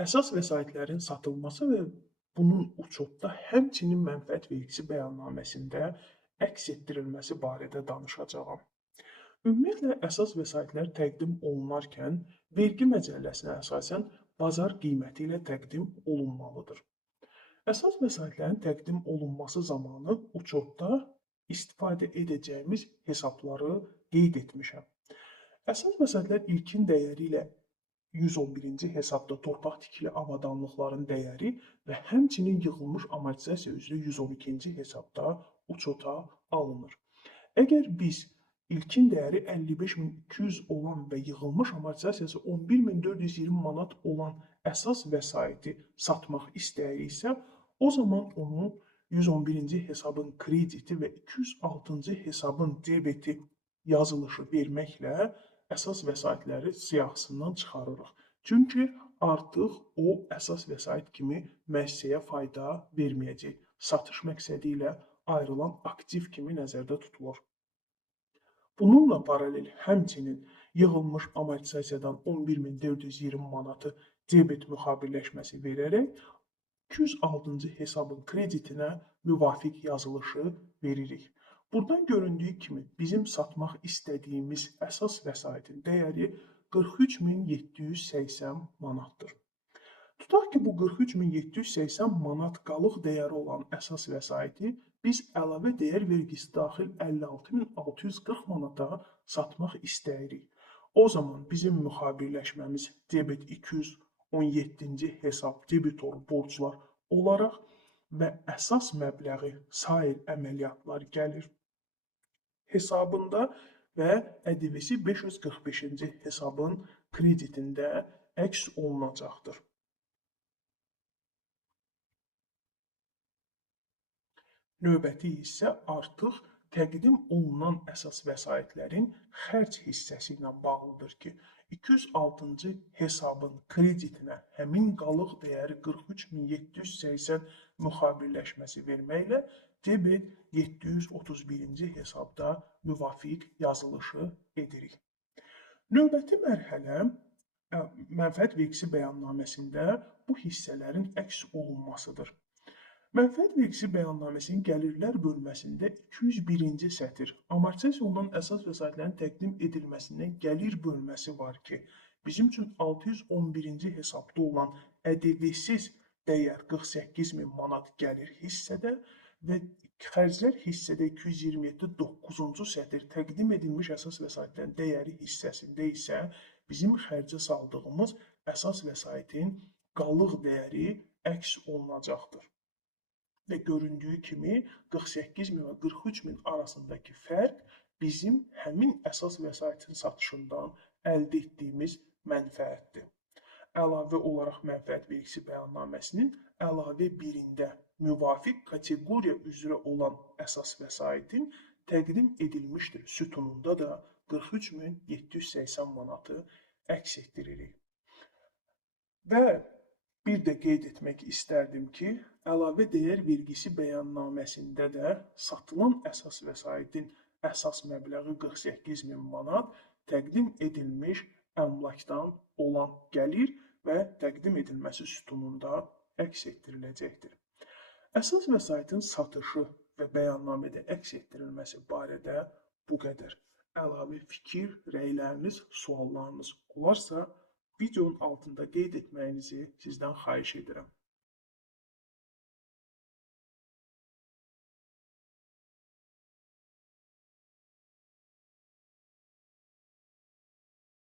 Əsas vəsaitlərin satılması və bunun uçotda həmçinin mənfəət vergisi bəyannaməsində əks etdirilməsi barədə danışacağam. Ümumiyyətlə, əsas vəsaitlər təqdim olunarkən vergi məcəlləsinə əsasən bazar qiyməti ilə təqdim olunmalıdır. Əsas vəsaitlərin təqdim olunması zamanı uçotda istifadə edəcəyimiz hesabları qeyd etmişəm. Əsas vəsaitlər ilkin dəyəri ilə 111-ci hesabda torpaq tikili avadanlıqların dəyəri və həmçinin yığılmış amortizasiya üzrə 112-ci hesabda uçota alınır. Əgər biz ilkin dəyəri 55.200 olan və yığılmış amortizasiyası 11.420 manat olan əsas vəsaiti satmaq istəyiriksə, o zaman onu 111-ci hesabın krediti və 206-cı hesabın debeti yazılışı verməklə əsas vəsaitləri siyahısından çıxarırıq. Çünki artıq o əsas vəsait kimi müəssisəyə fayda verməyəcək. Satış məqsədi ilə ayrılan aktiv kimi nəzərdə tutulur. Bununla paralel həmçinin yığılmış amortizasiyadan 11.420 manatı debet müxabirləşməsi verərək 206-cı hesabın kreditinə müvafiq yazılışı veririk. Buradan göründüyü kimi bizim satmaq istədiyimiz əsas vəsaitin dəyəri 43.780 manatdır. Tutaq ki, bu 43.780 manat qalıq dəyəri olan əsas vəsaiti biz əlavə dəyər vergisi daxil 56.640 manata satmaq istəyirik. O zaman bizim müxabirləşməmiz debet 217-ci hesab debitor borclar olaraq və əsas məbləği sair əməliyyatlar gəlir hesabında və ƏDV-si 545-ci hesabın kreditində əks olunacaqdır. Növbəti isə artıq təqdim olunan əsas vəsaitlərin xərc hissəsi ilə bağlıdır ki, 206-cı hesabın kreditinə həmin qalıq dəyəri 43.780 müxabirləşməsi verməklə debet 731-ci hesabda müvafiq yazılışı edirik. Növbəti mərhələ mənfəət vergisi bəyannaməsində bu hissələrin əks olunmasıdır. Mənfəət vergisi bəyannaməsinin gəlirlər bölməsində 201-ci sətr amortizasiya olunan əsas vəsaitlərin təqdim edilməsindən gəlir bölməsi var ki, bizim üçün 611-ci hesabda olan ƏDV-siz dəyər 48.000 manat gəlir hissədə və xərclər hissədə 227.9-cu sətr təqdim edilmiş əsas vəsaitlərin dəyəri hissəsində isə bizim xərcə saldığımız əsas vəsaitin qalıq dəyəri əks olunacaqdır. Və göründüyü kimi 48.000 və 43.000 arasındakı fərq bizim həmin əsas vəsaitin satışından əldə etdiyimiz mənfəətdir. Əlavə olaraq mənfəət vergisi bəyannaməsinin əlavə 1-də müvafiq kateqoriya üzrə olan əsas vəsaitin təqdim edilmişdir sütununda da 43.780 manatı əks etdiririk. Və bir də qeyd etmək istərdim ki, əlavə dəyər vergisi bəyannaməsində də satılan əsas vəsaitin əsas məbləği 48.000 manat təqdim edilmiş əmlakdan olan gəlir və təqdim edilməsi sütununda əks etdiriləcəkdir. Əsas vəsaitin satışı və bəyannamədə əks etdirilməsi barədə bu qədər. Əlavə fikir, rəyləriniz, suallarınız olarsa, videonun altında qeyd etməyinizi sizdən xahiş edirəm.